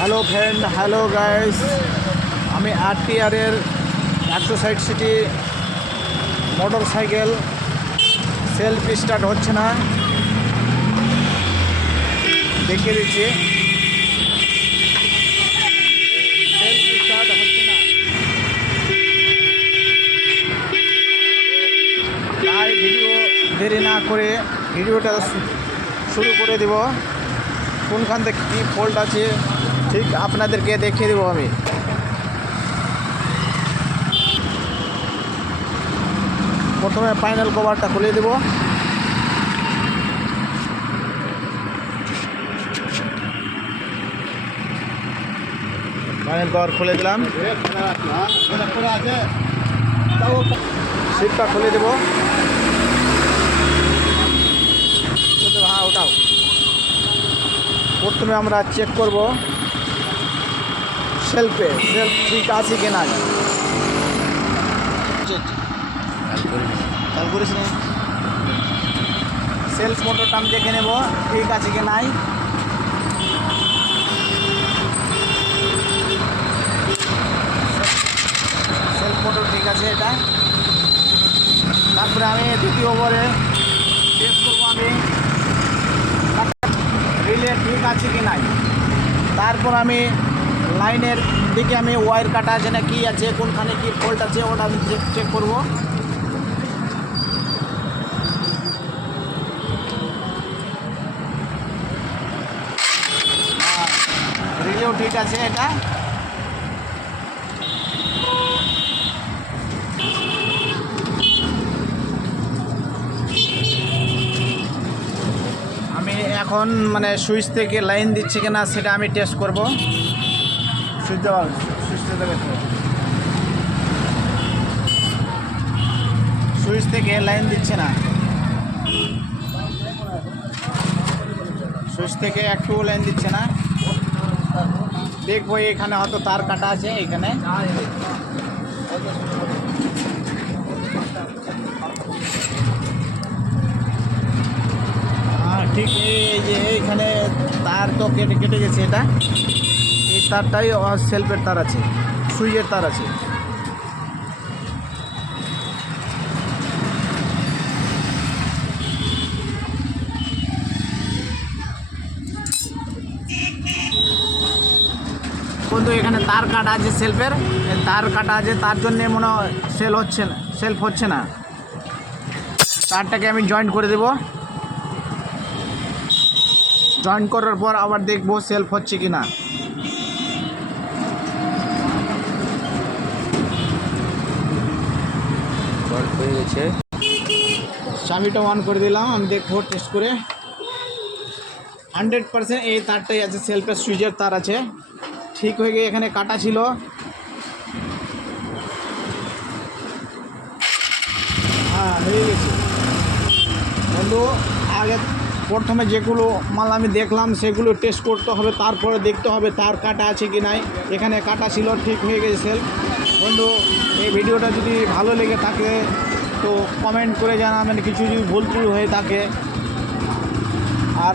Hello friend, hello guys. আমি RTR-এর 160 city motor cycle self start হচ্ছে না, দেখিয়ে দিচ্ছি। সেলফ স্টার্ট হচ্ছে না, তাই ভিডিও দেরি না করে ভিডিওটা শুরু করে দেব। কোনখান থেকে কী ফল্ট আছে ঠিক আপনাদেরকে দেখিয়ে দেবো আমি। প্রথমে ফাইনাল কভারটা খুলে দেব। ফাইনাল কভার খুলে দিলাম, সিটটা খুলে দেব। হ্যাঁ, ওটাও প্রথমে আমরা চেক করব সেলফ ঠিক আছে কি না। সেলফ মোটরটা আমি দেখে নেব ঠিক আছে কি নাই। সেলফ মোটর ঠিক আছে এটা। তারপরে আমি দ্বিতীয় ওভারে টেস্ট করবো আমি রিলে ঠিক আছে কি নাই। তারপর আমি লাইনের দিকে আমি ওয়্যার কাটা আছে না কি আছে, কোনখানে কি ফল্ট আছে ওটা আমি চেক করবো। রিলেও ঠিক আছে এটা। আমি এখন মানে সুইচ থেকে লাইন দিচ্ছে কিনা সেটা আমি টেস্ট করব। সুইচ থেকে লাইন দিচ্ছে না, সুইচ থেকে একটু লাইন দিচ্ছে না। দেখবো এখানে হয়তো তার কাটা আছে এখানে। ঠিক এই যে এইখানে তার তো কেটে গেছে এটা। এই তারটাই সেলফের তার আছে, সুইচের তার আছে। কিন্তু এখানে তার কাটা আছে সেলফের, তার কাটা আছে, তার জন্যে মনে হয় সেলফ হচ্ছে না। তারটাকে আমি জয়েন্ট করে দেব। জয়েন করার পর আবার দেখবো সেলফ হচ্ছে কি না। হয়ে গেছে, চাবিটা অন করে দিলাম। আমি দেখবো টেস্ট করে 100% এই তারটাই আছে, সেলফের সুইচের তার আছে, ঠিক হয়ে গিয়ে এখানে কাটা ছিল। হ্যাঁ, হয়ে গেছে বন্ধু। আগে প্রথমে যেগুলো মাল আমি দেখলাম সেগুলো টেস্ট করতে হবে, তারপরে দেখতে হবে তার কাটা আছে কি নাই। এখানে কাটা ছিল, ঠিক হয়ে গেছে সেলফ। বন্ধু, এই ভিডিওটা যদি ভালো লেগে থাকে তো কমেন্ট করে জানাবেন, কিছু যদি ভুল হয়ে থাকে। আর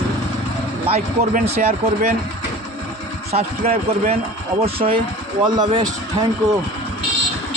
লাইক করবেন, শেয়ার করবেন, সাবস্ক্রাইব করবেন অবশ্যই। All the best, thank you.